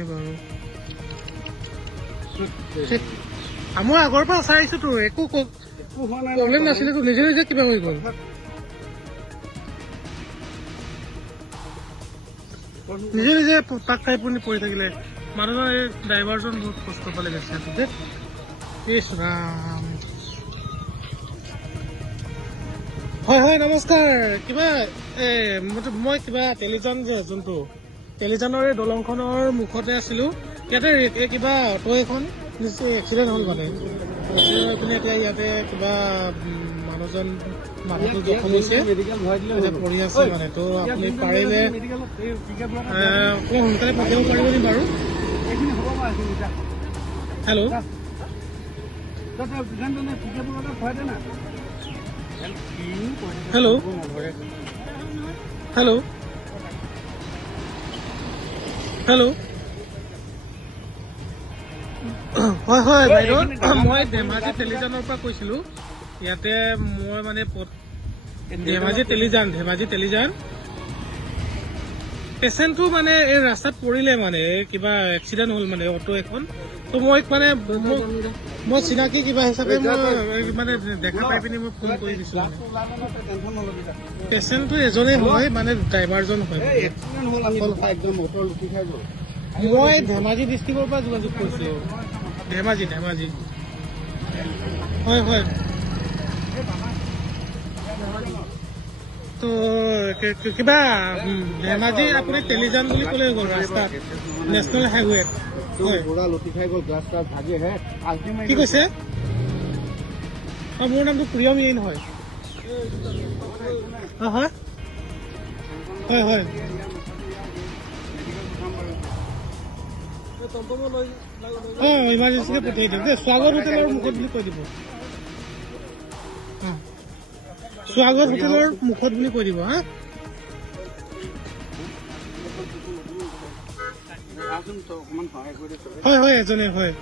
আপুনি বাৰু মই আগৰ পৰা চাই আহিছোতো একো প্ৰব্লেম নাছিলে তো নিজে নিজে কিবা হৈ গ'ল নিজে নিজে তাক খাই পুনি পৰি থাকিলে মানুহজন এই ড্ৰাইভাৰজন বহুত কষ্ট পালে গৈছে ইছ ৰাম হয় হয় নমস্কাৰ কিবা মই কিবা টেলিজন যে যোনটো টেলিজনৰ এই দলংখনৰ মুখতে আছিলো ইয়াতে কিবা অটো এখন এক্সিডেণ্ট হ'ল মানে এতিয়া ইয়াতে কিবা মানুহজন মানুহটো জখম হৈছে পৰি আছে মানে তো আপুনি পাৰিলে সোনকালে পঠিয়াব পাৰিব নি বাৰু হেল্ল' হেল্ল' হেল্ল' হেল্ল' হয় হয় বাইদেউ মই ধেমাজি টেলিজনৰ পৰা কৈছিলো ইয়াতে মই মানে ধেমাজি টেলিজান পেচেণ্টটো মানে এই ৰাস্তাত পৰিলে মানে কিবা এক্সিডেণ্ট হ'ল মানে অটো এখন তো মই মানে মই চিনাকি কিবা হিচাপে মই মানে দেখা পাই পিনি মই ফোন কৰি দিছো পেচেণ্টটো এজনেই হয় মানে ড্ৰাইভাৰজন হয় মই ধেমাজি ডিষ্ট্ৰিক্টৰ পৰা যোগাযোগ কৰিছিলো ধেমাজি হয় হয় তো কিবা ধেমাজি আপুনি টেলিজান বুলি ক'লে গ'ল ৰাস্তাত নেশ্যনেল হাইৱে কি কৈছে মোৰ নামটো প্ৰিয়ম ইন হয় হয় হয় হয় ইমাৰ্জেঞ্চিকে পঠিয়াই দিয়ক দেই স্বাগত হোটেলৰ মুখত বুলি কৈ দিব স্বাগত হোটেলৰ মুখত বুলি কৈ দিব হা হয় হয় এজনে হয়